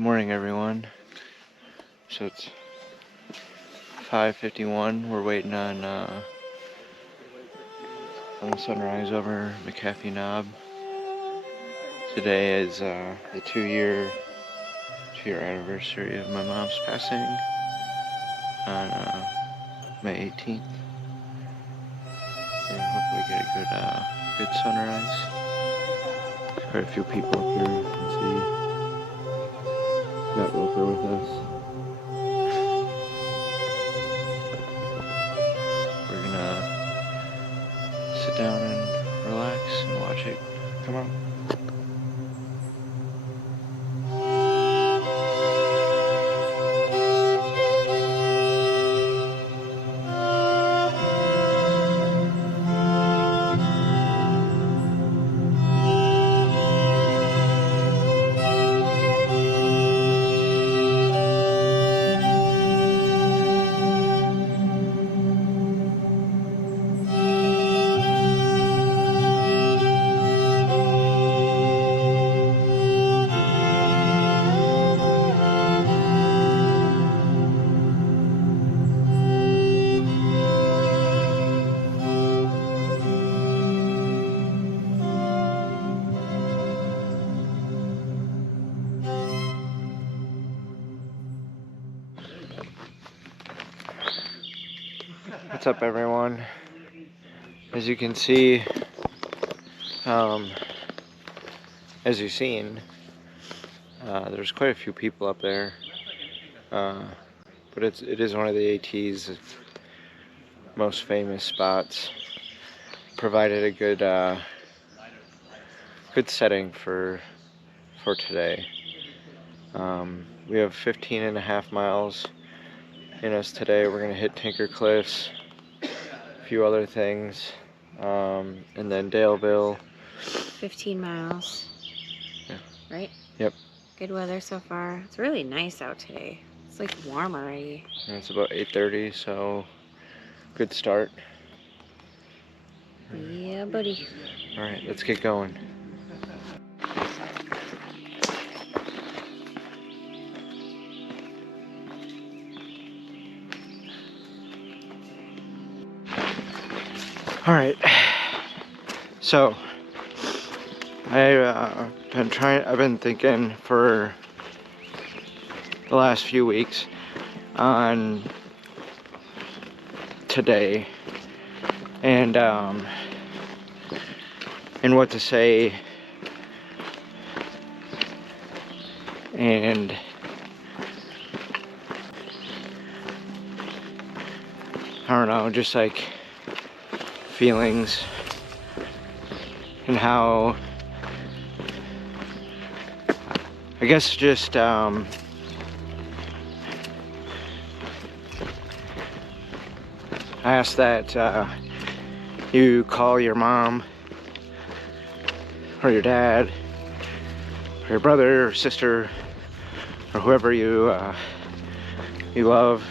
Good morning, everyone. So it's 5:51. We're waiting on the sunrise over McAfee Knob. Today is the two-year anniversary of my mom's passing on May 18th. And hopefully get a good sunrise. There's quite a few people up here. You can see. Got Roper with us. We're gonna sit down and relax and watch it come out. What's up, everyone? As you can see, as you've seen, there's quite a few people up there, but it is one of the AT's most famous spots. Provided a good setting for today. We have 15.5 miles in us today. We're gonna hit Tinker Cliffs, a few other things, and then Daleville. 15 miles. Yeah. Right? Yep. Good weather so far. It's really nice out today. It's like warm already. And it's about 8:30, so good start. Yeah, buddy. All right, let's get going. All right, so I've been thinking for the last few weeks on today and what to say, and I don't know, just like feelings and how I guess just I ask that you call your mom or your dad or your brother or sister or whoever you love.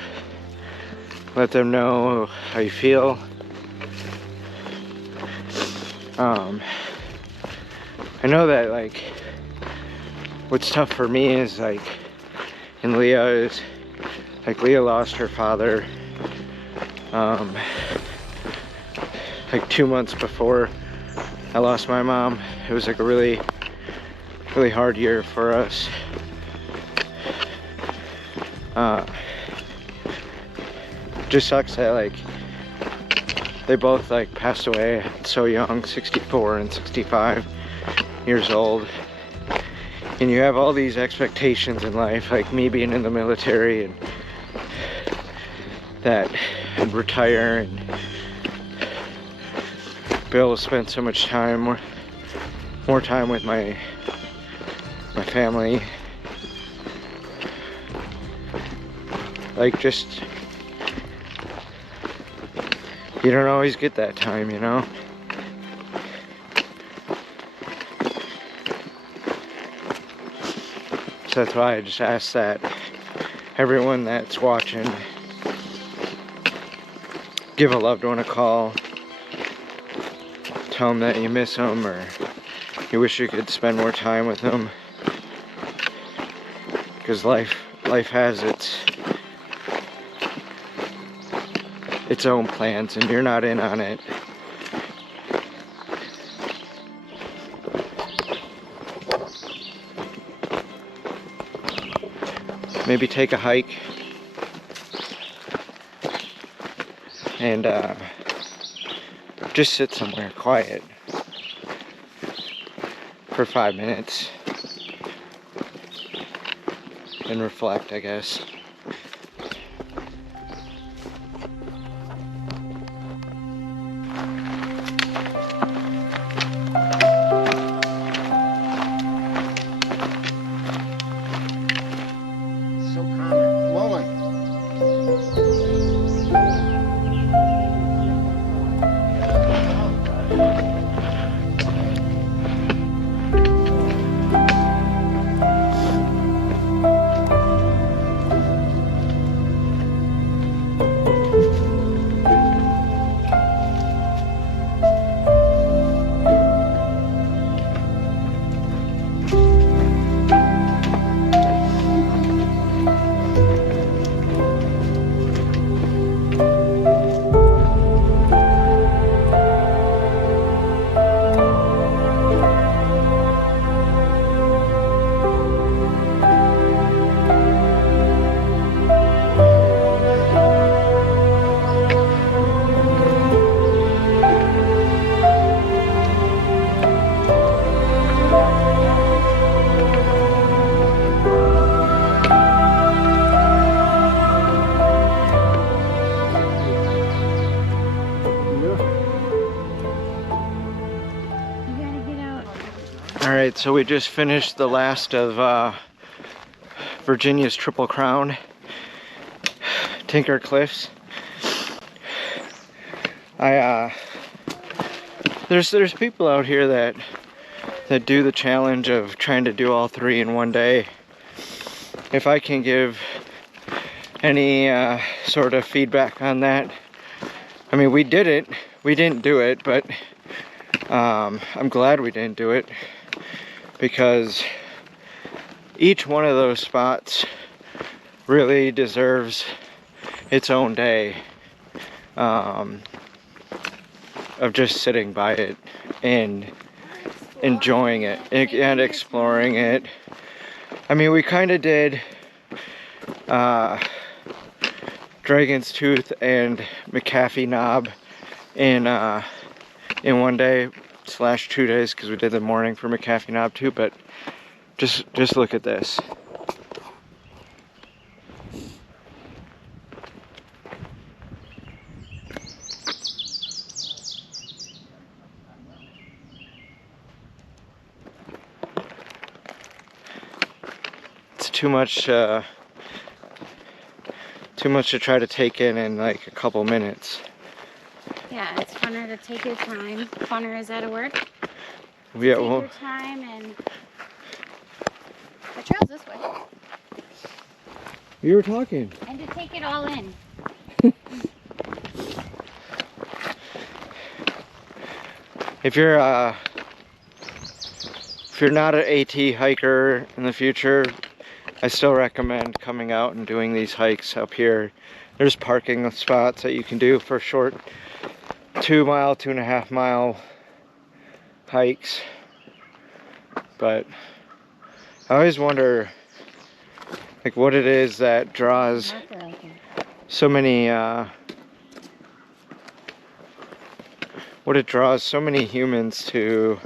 Let them know how you feel. I know that, like, what's tough for me is, like, and Leah is, like, Leah lost her father, like 2 months before I lost my mom. It was, like, a really, really hard year for us. Just sucks that, like, they both, like, passed away so young, 64 and 65 years old. And you have all these expectations in life, like me being in the military and that I'd retire and be able to spend so much time, more time with my family. Like, just, you don't always get that time, you know? So that's why I just ask that everyone that's watching, give a loved one a call, tell them that you miss them or you wish you could spend more time with them. because life has its own plans, and you're not in on it. Maybe take a hike and just sit somewhere quiet for 5 minutes and reflect, I guess. So common. Mullen. Alright, so we just finished the last of Virginia's Triple Crown, Tinker Cliffs. There's people out here that do the challenge of trying to do all three in one day. If I can give any sort of feedback on that, I mean, we didn't do it, but I'm glad we didn't do it, because each one of those spots really deserves its own day of just sitting by it and enjoying it and exploring it. I mean, we kind of did Dragon's Tooth and McAfee Knob in 1 day / 2 days, because we did the morning for McAfee Knob too. But just look at this. It's too much to try to take in like a couple minutes. Yeah, it's funner to take your time. Funner, is that a word? Yeah, Take well, your time, and the trail's this way. you were talking. And to take it all in. If you're not an AT hiker in the future, I still recommend coming out and doing these hikes up here. There's parking spots that you can do for short 2.5 mile hikes. But I always wonder like what it is that draws so many humans to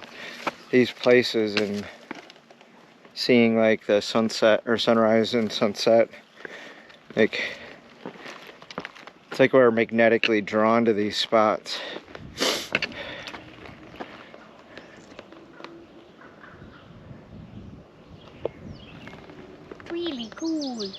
these places, and seeing like the sunset or sunrise and sunset. Like, it's like we're magnetically drawn to these spots. Really cool.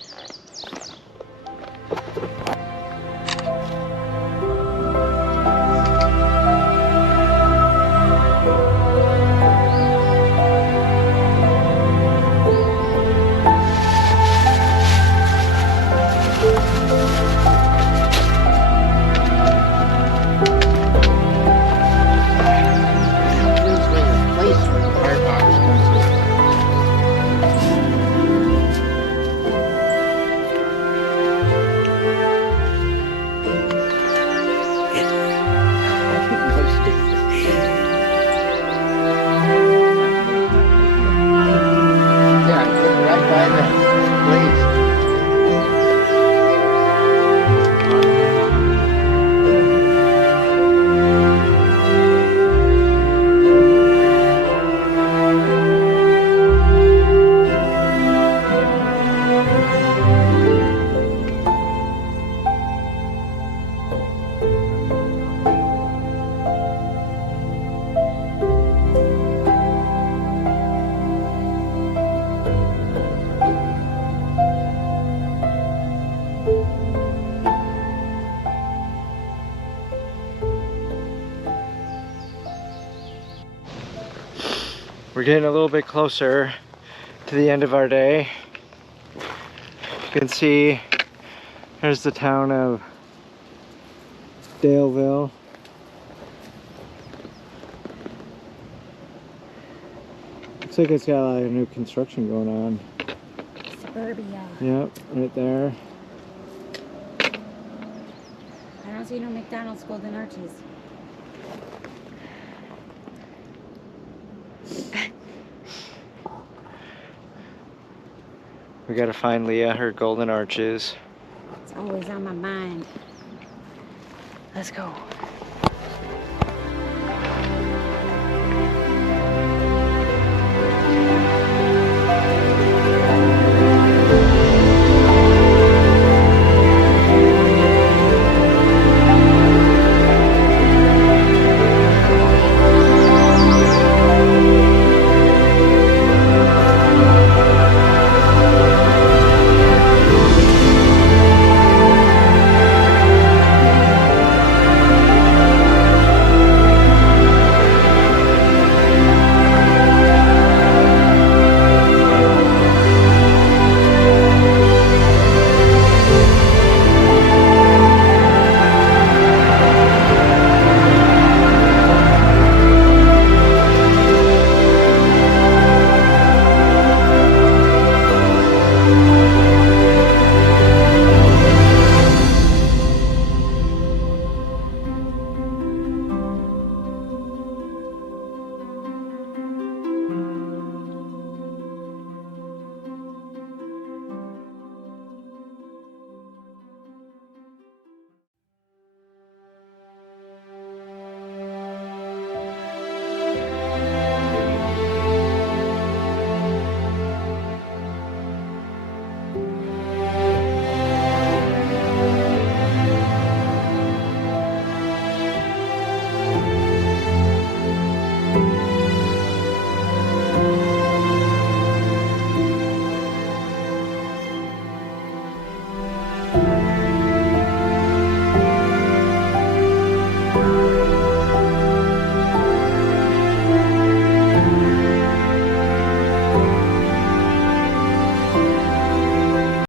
We're getting a little bit closer to the end of our day. You can see there's the town of Daleville. Looks like it's got a lot of new construction going on. Suburbia. Yep, right there. I don't see no McDonald's Golden Arches. We gotta find Leah her golden arches. It's always on my mind. Let's go.